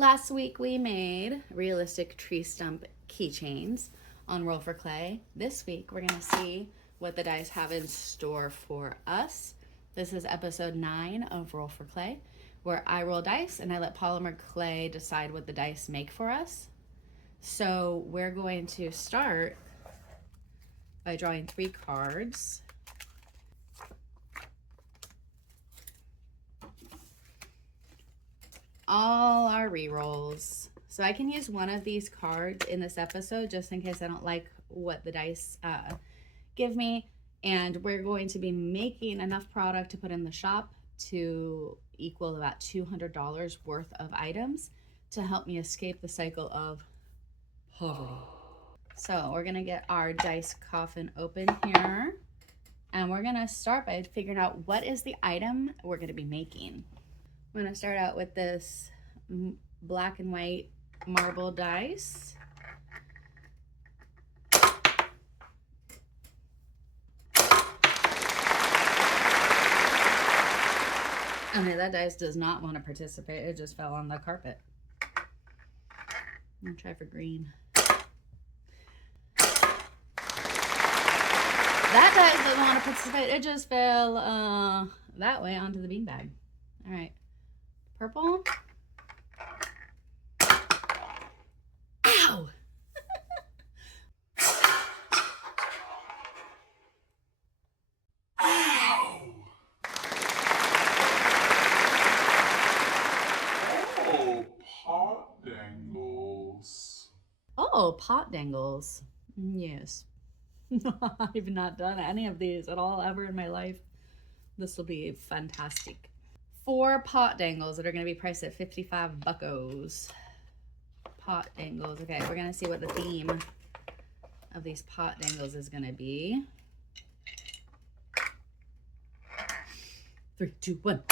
Last week we made realistic tree stump keychains on Roll for Clay. This week we're going to see what the dice have in store for us. This is episode 9 of Roll for Clay, where I roll dice and I let polymer clay decide what the dice make for us. So we're going to start by drawing 3 cards. All our re-rolls. So I can use one of these cards in this episode just in case I don't like what the dice give me. And we're going to be making enough product to put in the shop to equal about $200 worth of items to help me escape the cycle of poverty. So we're gonna get our dice coffin open here. And we're gonna start by figuring out what is the item we're gonna be making. I'm going to start out with this black and white marble dice. Okay, that dice does not want to participate. It just fell on the carpet. I'm going to try for green. That dice doesn't want to participate. It just fell that way onto the beanbag. All right. Purple. Ow! Oh, pot dangles. Oh, pot dangles. Yes. I've not done any of these at all ever in my life. This will be fantastic. 4 pot dangles that are going to be priced at 55 buckos. Pot dangles. Okay, we're going to see what the theme of these pot dangles is going to be. 3, 2, 1.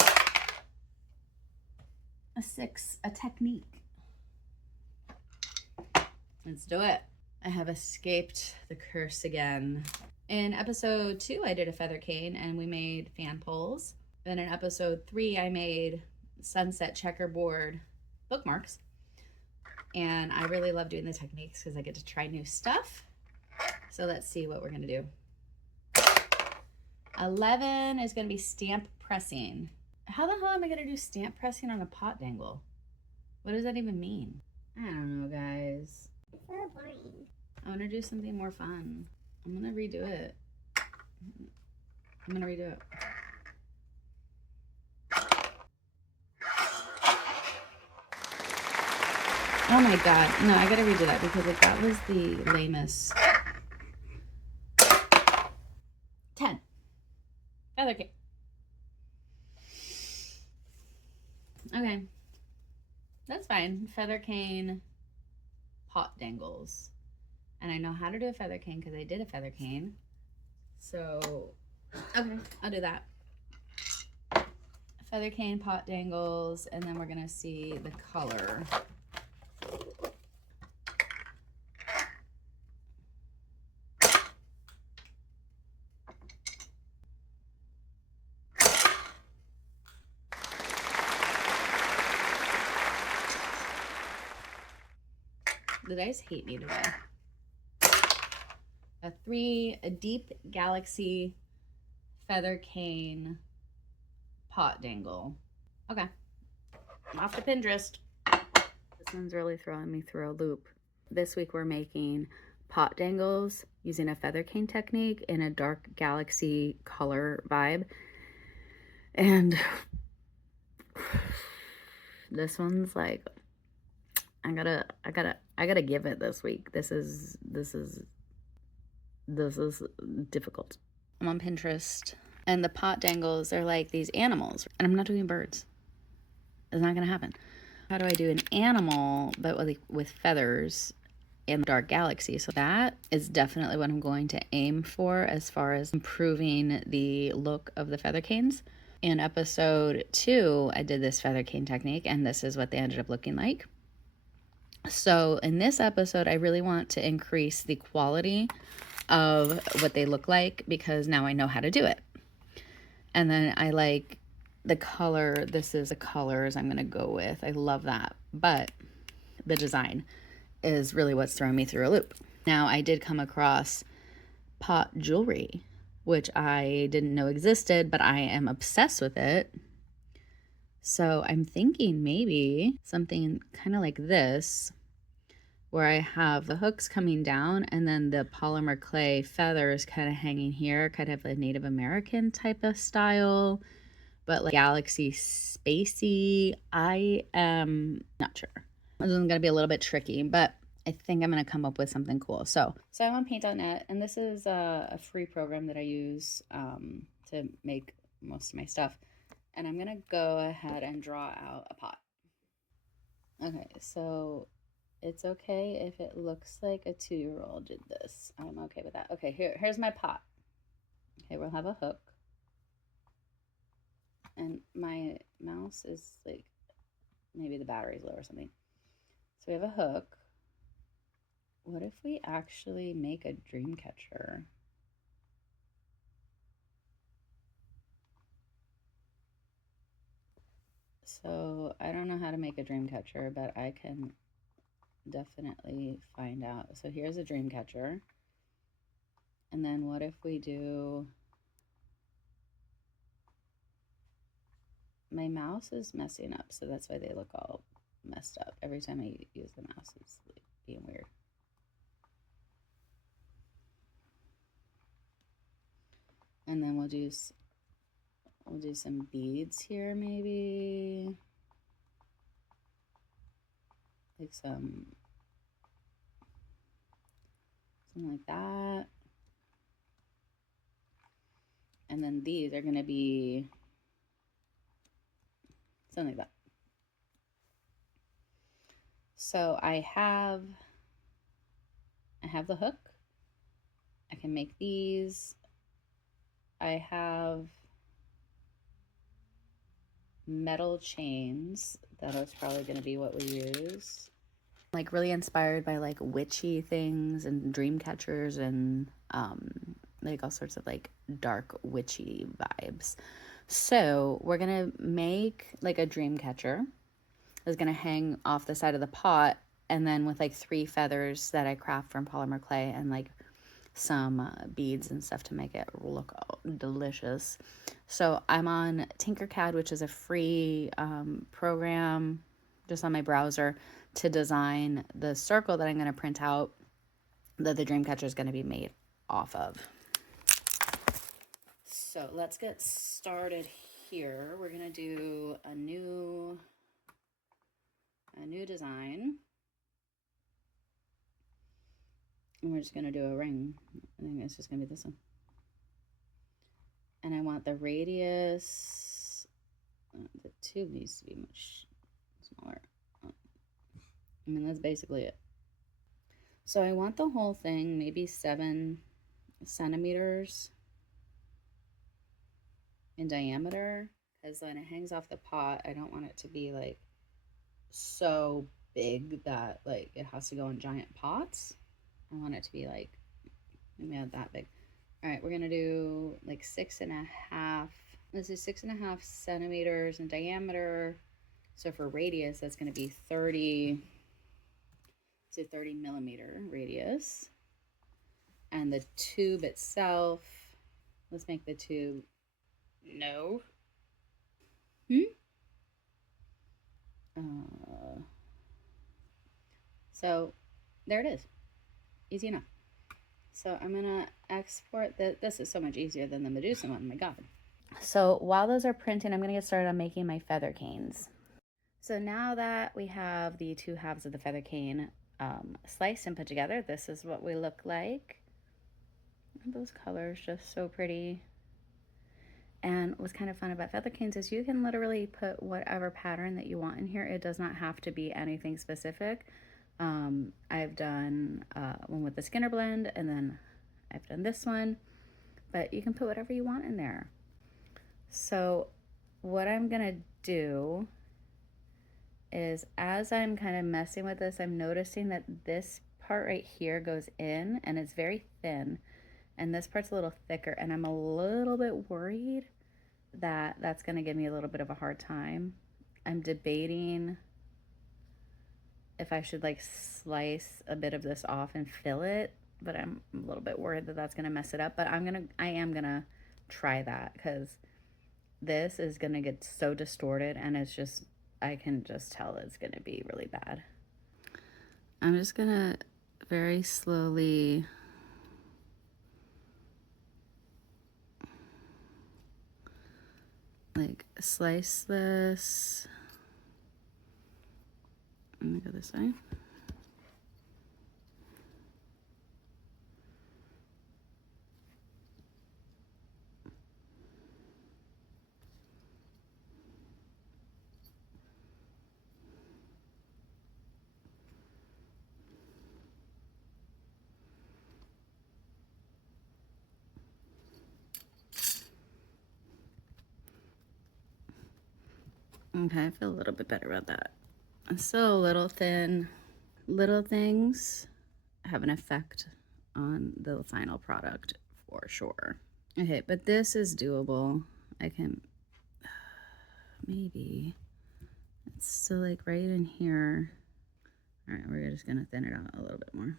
A 6, a technique. Let's do it. I have escaped the curse again. In episode 2, I did a feather cane and we made fan poles. Then in episode 3, I made sunset checkerboard bookmarks. And I really love doing the techniques because I get to try new stuff. So let's see what we're going to do. 11 is going to be stamp pressing. How the hell am I going to do stamp pressing on a pot dangle? What does that even mean? I don't know, guys. It's so boring. I want to do something more fun. I'm going to redo it. Oh my god. No, I gotta redo that because that was the lamest. 10. Feather cane. Okay. That's fine. Feather cane pot dangles. And I know how to do a feather cane because I did a feather cane. So, okay, I'll do that. Feather cane pot dangles, and then we're gonna see the color. The dice hate me today. A deep galaxy feather cane pot dangle. Okay, I'm off to Pinterest. This one's really throwing me through a loop. This week we're making pot dangles using a feather cane technique in a dark galaxy color vibe. And this one's like, I gotta give it this week. This is difficult. I'm on Pinterest and the pot dangles are like these animals, and I'm not doing birds. It's not gonna happen. How do I do an animal but with feathers in the dark galaxy? So that is definitely what I'm going to aim for as far as improving the look of the feather canes. In episode 2, I did this feather cane technique and this is what they ended up looking like. So in this episode, I really want to increase the quality of what they look like because now I know how to do it. And then I like the color. This is the colors I'm going to go with. I love that. But the design is really what's throwing me through a loop. Now, I did come across pot jewelry, which I didn't know existed, but I am obsessed with it. So I'm thinking maybe something kind of like this, where I have the hooks coming down and then the polymer clay feathers kind of hanging here, kind of a Native American type of style, but like galaxy spacey. I am not sure. This is going to be a little bit tricky, but I think I'm going to come up with something cool. So I'm on paint.net, and this is a free program that I use to make most of my stuff. And I'm going to go ahead and draw out a pot. Okay, so it's okay if it looks like a 2-year-old did this. I'm okay with that. Okay, here's my pot. Okay, we'll have a hook. And my mouse is like, maybe the battery's low or something. So we have a hook. What if we actually make a dream catcher? So I don't know how to make a dream catcher, but I can definitely find out. So here's a dream catcher. And then what if we do, my mouse is messing up, so that's why they look all messed up. Every time I use the mouse, it's being weird. And then we'll do some beads here, maybe. Like something like that. And then these are gonna be something like that. So I have the hook. I can make these. I have metal chains. That is probably going to be what we use. Like really inspired by like witchy things and dream catchers and like all sorts of like dark witchy vibes. So we're going to make like a dream catcher that's going to hang off the side of the pot, and then with like 3 feathers that I craft from polymer clay and like some beads and stuff to make it look delicious. So I'm on Tinkercad, which is a free program just on my browser to design the circle that I'm going to print out that the dream catcher is going to be made off of. So let's get started here. We're going to do a new design. And we're just going to do a ring. I think it's just going to be this one. And I want the radius, the tube needs to be much smaller. I mean, that's basically it. So I want the whole thing maybe 7 centimeters in diameter, because when it hangs off the pot, I don't want it to be like so big that like it has to go in giant pots. I want it to be like maybe not that big. All right, we're gonna do like 6.5. This is 6.5 centimeters in diameter. So for radius, that's gonna be 30. So 30 millimeter radius. And the tube itself, let's make the tube no. So there it is. Easy enough. So I'm gonna export this is so much easier than the Medusa one, my god. So while those are printing, I'm gonna get started on making my feather canes. So now that we have the 2 halves of the feather cane sliced and put together, this is what we look like. Those colors just so pretty. And what's kind of fun about feather canes is you can literally put whatever pattern that you want in here. It does not have to be anything specific. I've done one with the Skinner blend, and then I've done this one, but you can put whatever you want in there. So what I'm gonna do is, as I'm kind of messing with this, I'm noticing that this part right here goes in and it's very thin, and this part's a little thicker, and I'm a little bit worried that that's gonna give me a little bit of a hard time. I'm debating if I should like slice a bit of this off and fill it, but I'm a little bit worried that that's gonna mess it up. But I am gonna try that because this is gonna get so distorted, and it's just, I can just tell it's gonna be really bad. I'm just gonna very slowly like slice this. Let me go this way. Okay, I feel a little bit better about that. It's still a little thin. Little things have an effect on the final product for sure. Okay, but this is doable. I can, maybe, it's still like right in here. All right, we're just gonna thin it out a little bit more.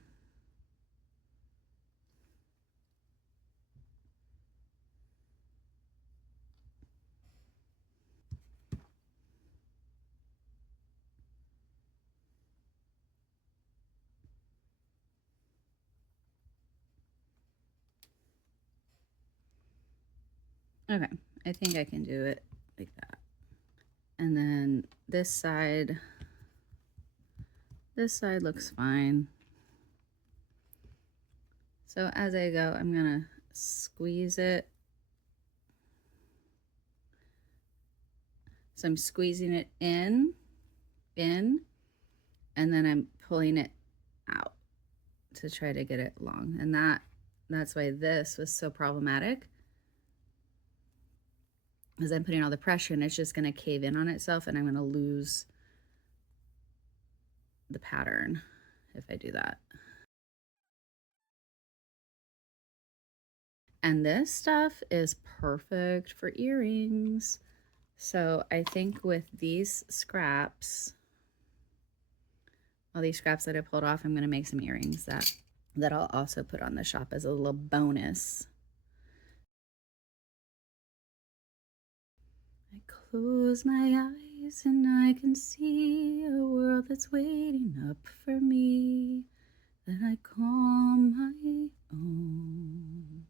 Okay, I think I can do it like that. And then this side looks fine. So as I go, I'm gonna squeeze it. So I'm squeezing it in, and then I'm pulling it out to try to get it long. And that's why this was so problematic, because I'm putting all the pressure and it's just gonna cave in on itself, and I'm gonna lose the pattern if I do that. And this stuff is perfect for earrings. So I think with these scraps, all these scraps that I pulled off, I'm gonna make some earrings that I'll also put on the shop as a little bonus. I close my eyes and I can see a world that's waiting up for me, that I call my own.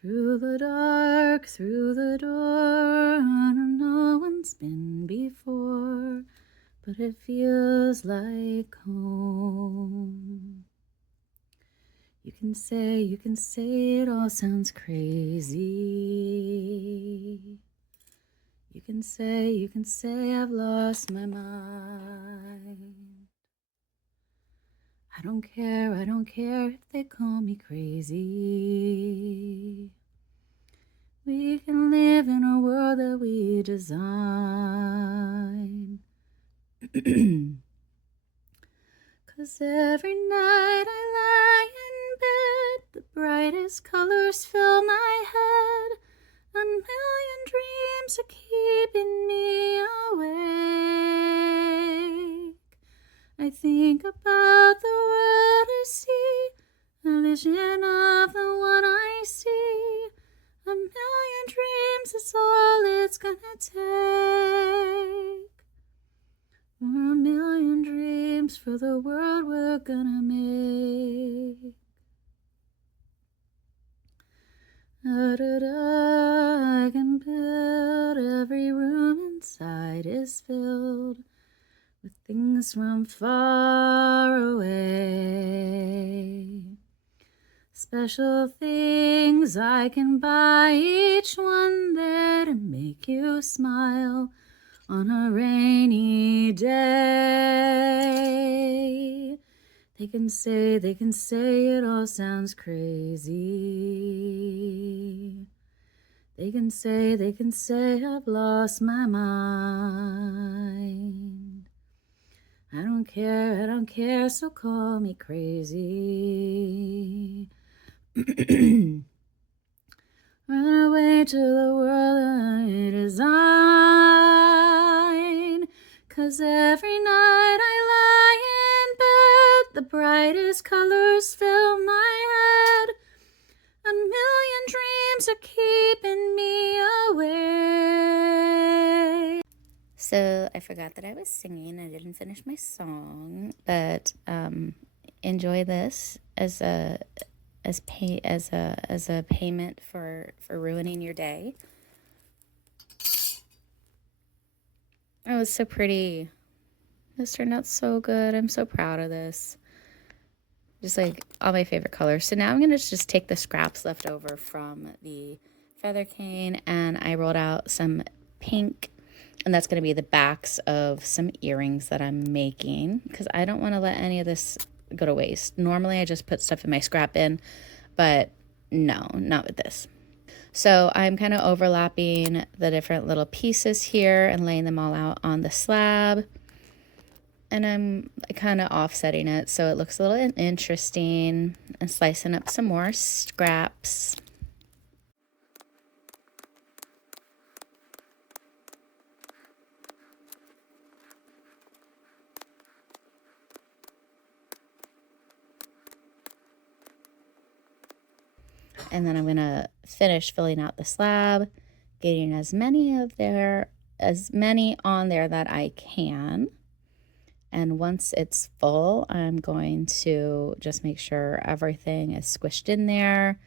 Through the dark, through the door, no one's been before, but it feels like home. You can say it all sounds crazy. You can say I've lost my mind. I don't care if they call me crazy. We can live in a world that we design. 'Cause every night I lie in bed, the brightest colors fill my head. A million dreams are keeping me awake. I think about the world I see, a vision of the one I see. A million dreams is all it's gonna take. We're a million dreams for the world we're gonna make. I can build, every room inside is filled with things from far away. Special things I can buy, each one there to make you smile on a rainy day. They can say it all sounds crazy. They can say I've lost my mind. I don't care, so call me crazy. Run away to the world I design. 'cause every night I lie in bed, the brightest colors fill my head. A million dreams are keeping me awake. So I forgot that I was singing. I didn't finish my song, but enjoy this as a payment for ruining your day. Oh, it's so pretty. This turned out so good. I'm so proud of this. Just like all my favorite colors. So now I'm gonna just take the scraps left over from the feather cane, and I rolled out some pink, and that's gonna be the backs of some earrings that I'm making, because I don't want to let any of this go to waste. Normally I just put stuff in my scrap bin, but no, not with this. So I'm kind of overlapping the different little pieces here and laying them all out on the slab. And I'm kind of offsetting it so it looks a little interesting, and slicing up some more scraps. And then I'm going to finish filling out the slab, getting as many on there that I can. And once it's full, I'm going to just make sure everything is squished in there.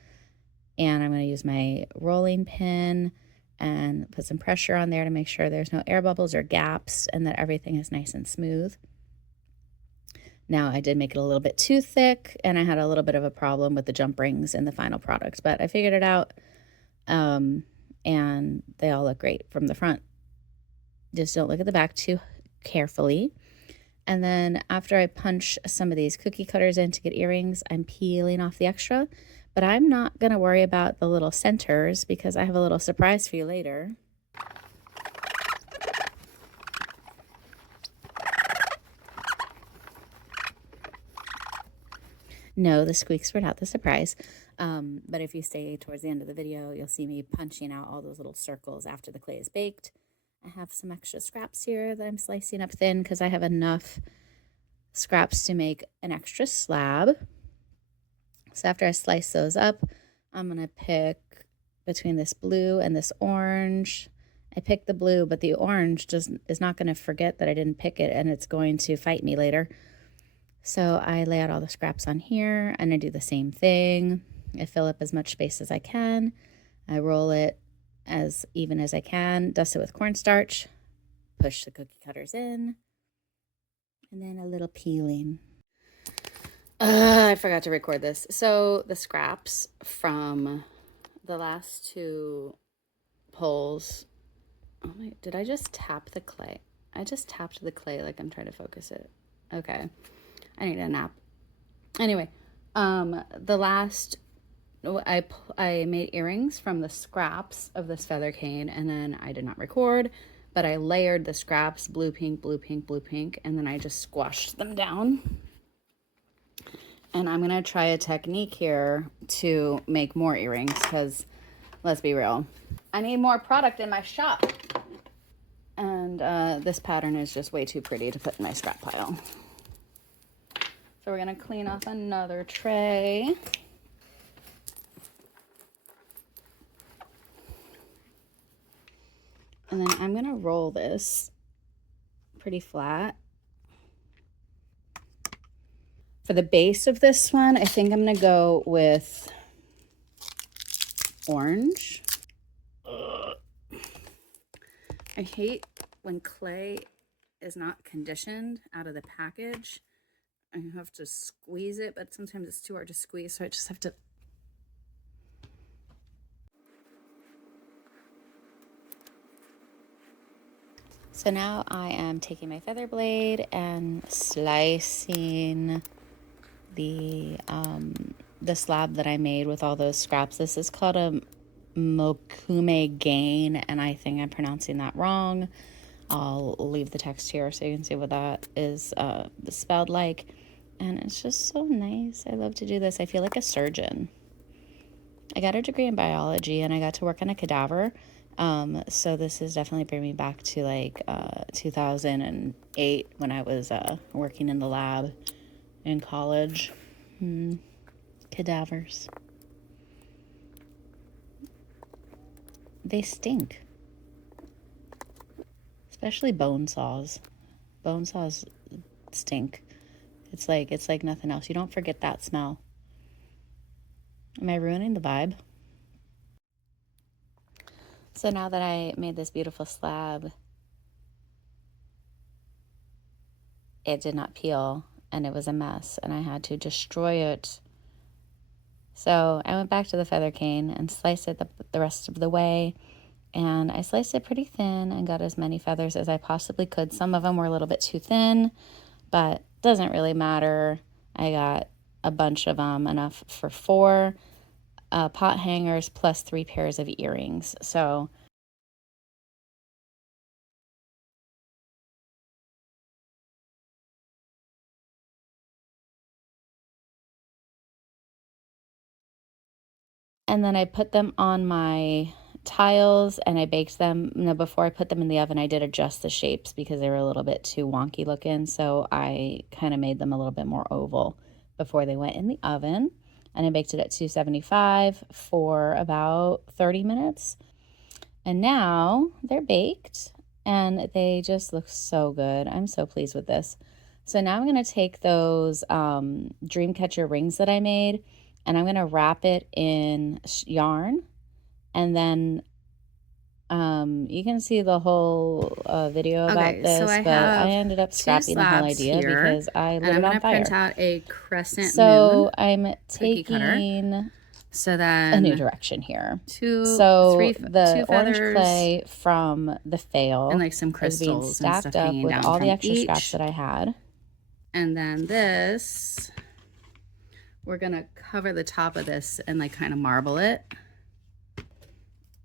And I'm going to use my rolling pin and put some pressure on there to make sure there's no air bubbles or gaps and that everything is nice and smooth. Now, I did make it a little bit too thick, and I had a little bit of a problem with the jump rings in the final product, but I figured it out, and they all look great from the front. Just don't look at the back too carefully. And then after I punch some of these cookie cutters in to get earrings, I'm peeling off the extra, but I'm not going to worry about the little centers because I have a little surprise for you later. No, the squeaks were not the surprise. But if you stay towards the end of the video, you'll see me punching out all those little circles after the clay is baked. I have some extra scraps here that I'm slicing up thin because I have enough scraps to make an extra slab. So after I slice those up, I'm going to pick between this blue and this orange. I picked the blue, but the orange is not going to forget that I didn't pick it, and it's going to fight me later. So I lay out all the scraps on here, and I do the same thing. I fill up as much space as I can. I roll it as even as I can, dust it with cornstarch, push the cookie cutters in, and then a little peeling. I forgot to record this. So the scraps from the last two pulls. Oh my, did I just tap the clay? I just tapped the clay like I'm trying to focus it. Okay. I need a nap. Anyway, the last, I made earrings from the scraps of this feather cane, and then I did not record, but I layered the scraps, blue, pink, blue, pink, blue, pink, and then I just squashed them down. And I'm going to try a technique here to make more earrings because, let's be real, I need more product in my shop. And this pattern is just way too pretty to put in my scrap pile. So we're going to clean off another tray. And then I'm going to roll this pretty flat. For the base of this one, I think I'm going to go with orange. I hate when clay is not conditioned out of the package. I have to squeeze it, but sometimes it's too hard to squeeze, so I just have to. So now I am taking my feather blade and slicing the slab that I made with all those scraps. This is called a Mokume gane, and I think I'm pronouncing that wrong. I'll leave the text here so you can see what that is spelled like. And it's just so nice. I love to do this. I feel like a surgeon. I got a degree in biology, and I got to work on a cadaver. So this is definitely bringing me back to like 2008 when I was working in the lab in college. Cadavers. They stink. Especially bone saws. Bone saws stink. It's like nothing else. You don't forget that smell. Am I ruining the vibe? So now that I made this beautiful slab, it did not peel and it was a mess and I had to destroy it. So I went back to the feather cane and sliced it the rest of the way. And I sliced it pretty thin and got as many feathers as I possibly could. Some of them were a little bit too thin, but doesn't really matter. I got a bunch of them, enough for 4 pot hangers plus 3 pairs of earrings. So and then I put them on my tiles and I baked them. You know, before I put them in the oven, I did adjust the shapes because they were a little bit too wonky looking. So I kind of made them a little bit more oval before they went in the oven. And I baked it at 275 for about 30 minutes. And now they're baked and they just look so good. I'm so pleased with this. So now I'm going to take those Dreamcatcher rings that I made and I'm going to wrap it in yarn. And then you can see the whole video about this, but I ended up scrapping the whole idea because I lit it on fire. Print out a crescent so I'm taking so then a new direction here. The orange clay from the fail and like some crystals is being stacked up with all the extra scraps that I had. And then this, we're gonna cover the top of this and like kind of marble it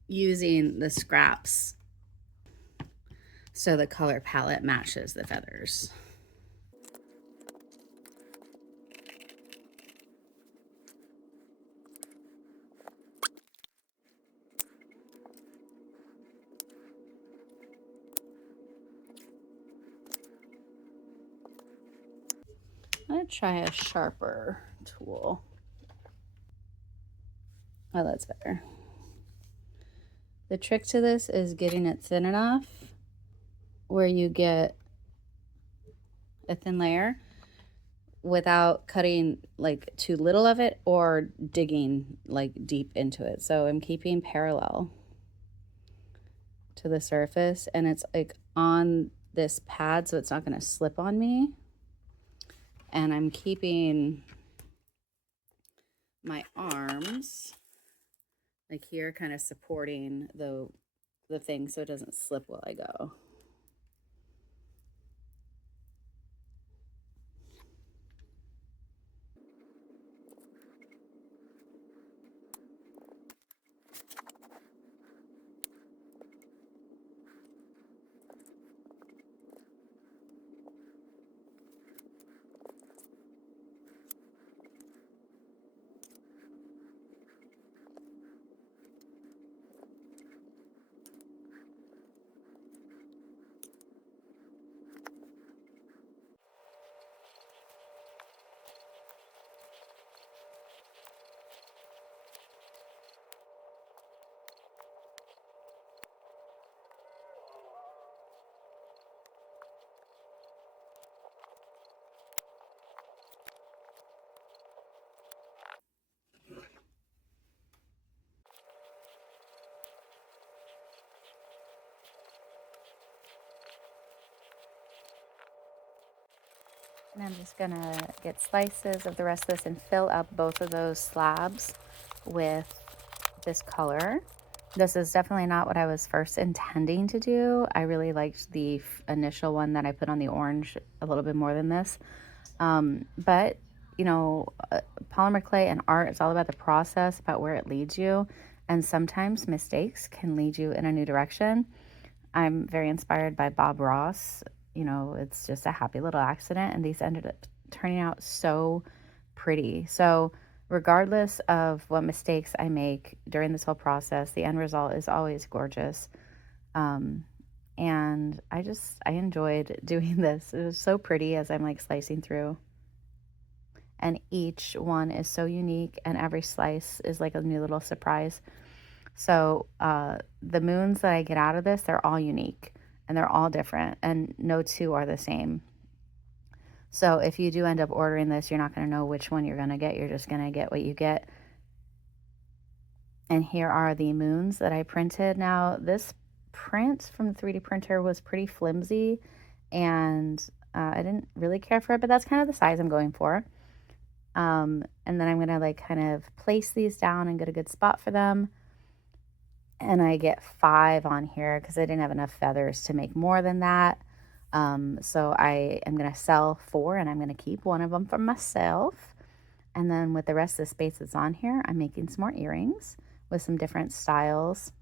using the scraps so the color palette matches the feathers. I'm gonna try a sharper tool. Oh, that's better. The trick to this is getting it thin enough where you get a thin layer without cutting like too little of it or digging like deep into it. So I'm keeping parallel to the surface and it's like on this pad so it's not going to slip on me. And I'm keeping my arms like here kind of supporting the thing so it doesn't slip while I go. And I'm just gonna get slices of the rest of this and fill up both of those slabs with this color. This is definitely not what I was first intending to do. I really liked the initial one that I put on the orange a little bit more than this. But, you know, polymer clay and art, it's all about the process, about where it leads you. And sometimes mistakes can lead you in a new direction. I'm very inspired by Bob Ross. You know, it's just a happy little accident. And these ended up turning out so pretty. So regardless of what mistakes I make during this whole process, the end result is always gorgeous. And I enjoyed doing this. It was so pretty as I'm like slicing through. And each one is so unique, and every slice is like a new little surprise. So the moons that I get out of this, they're all unique and they're all different, and no two are the same. So if you do end up ordering this, you're not going to know which one you're going to get. You're just going to get what you get. And here are the moons that I printed. Now, this print from the 3D printer was pretty flimsy, and I didn't really care for it, but that's kind of the size I'm going for. And then I'm going to like kind of place these down and get a good spot for them. And I get 5 on here because I didn't have enough feathers to make more than that. So I am going to sell 4, and I'm going to keep one of them for myself. And then with the rest of the space that's on here, I'm making some more earrings with some different styles.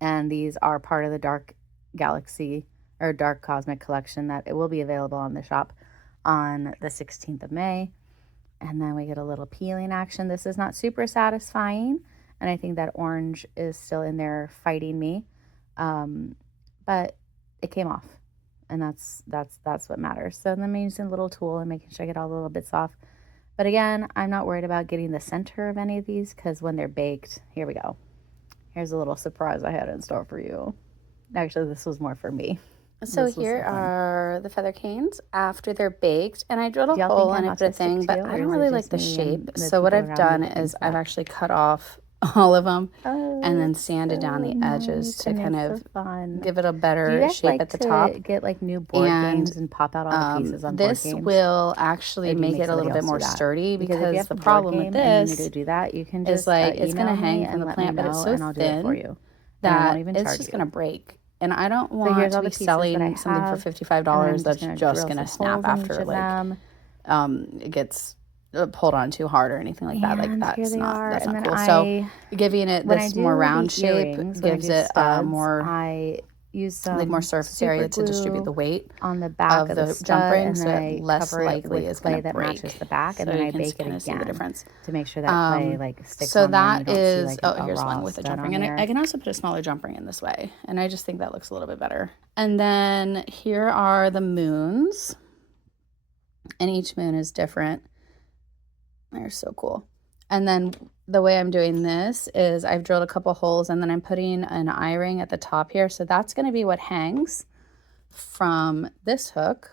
And these are part of the Dark Galaxy or Dark Cosmic collection that it will be available on the shop on the 16th of May. And then we get a little peeling action. This is not super satisfying, and I think that orange is still in there fighting me. But it came off, and that's what matters. So then I'm using a little tool and making sure I get all the little bits off. But again, I'm not worried about getting the center of any of these, because when they're baked, here we go. Here's a little surprise I had in store for you. Actually, this was more for me. So here are the feather canes after they're baked, and I drilled a hole and I put a thing, but I don't really like the shape. So what I've done is I've actually cut off all of them and then sanded down the edges to kind of give it a better shape at the top. Get like new board games and pop out all the pieces on board games? This will actually make it a little bit more sturdy, because the problem with this is like it's going to hang from the plant, but it's so thin that it's just going to break. And I don't want to be selling something for $55 that's just going to snap after like it gets pulled on too hard or anything like that. Like that's not cool. So giving it this more round shape gives it more like more surface area to distribute the weight on the back of the jump ring, so it less likely is going to break. Matches the back, and then I bake it again the difference to make sure that clay like sticks on there. So that is here's one with a jump ring, and I can also put a smaller jump ring in this way, and I just think that looks a little bit better. And then here are the moons, and each moon is different. They're so cool. And then the way I'm doing this is I've drilled a couple holes, and then I'm putting an eye ring at the top here. So that's going to be what hangs from this hook.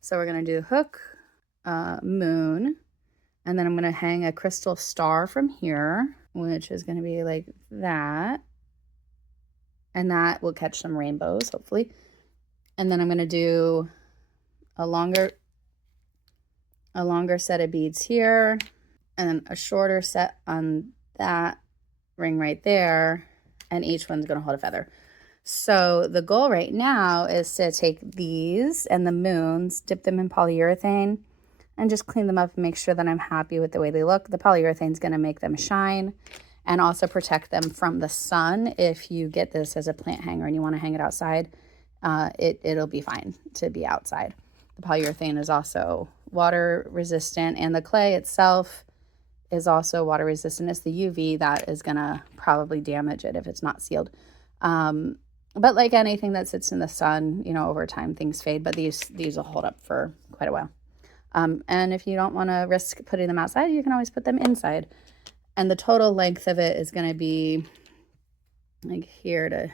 So we're going to do hook, moon, and then I'm going to hang a crystal star from here, which is going to be like that. And that will catch some rainbows, hopefully. And then I'm going to do a longer set of beads here, and then a shorter set on that ring right there, and each one's going to hold a feather. So the goal right now is to take these and the moons, dip them in polyurethane, and just clean them up and make sure that I'm happy with the way they look. The polyurethane is going to make them shine and also protect them from the sun. If you get this as a plant hanger and you want to hang it outside, it'll be fine to be outside. The polyurethane is also water resistant, and the clay itself is also water resistant. It's the UV that is going to probably damage it if it's not sealed. But like anything that sits in the sun, you know, over time things fade, but these will hold up for quite a while. And if you don't want to risk putting them outside, you can always put them inside. And the total length of it is going to be like here to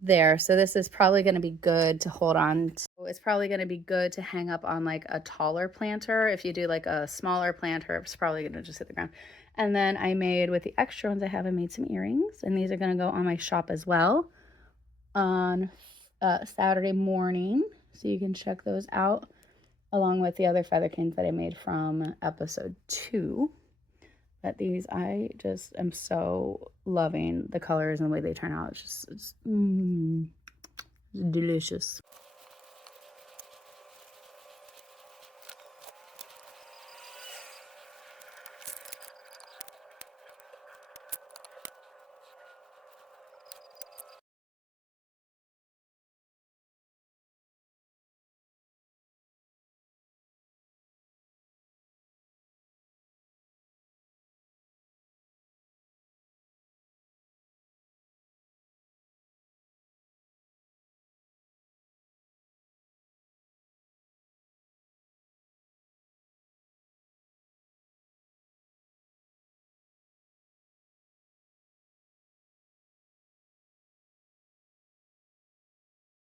there. So this is probably going to be good to hold on to. It's probably going to be good to hang up on like a taller planter. If you do like a smaller planter, it's probably going to just hit the ground. And then I made, with the extra ones I have, I made some earrings, and these are going to go on my shop as well on Saturday morning. So you can check those out along with the other feather canes that I made from episode 2. But these, I just am so loving the colors and the way they turn out. It's delicious.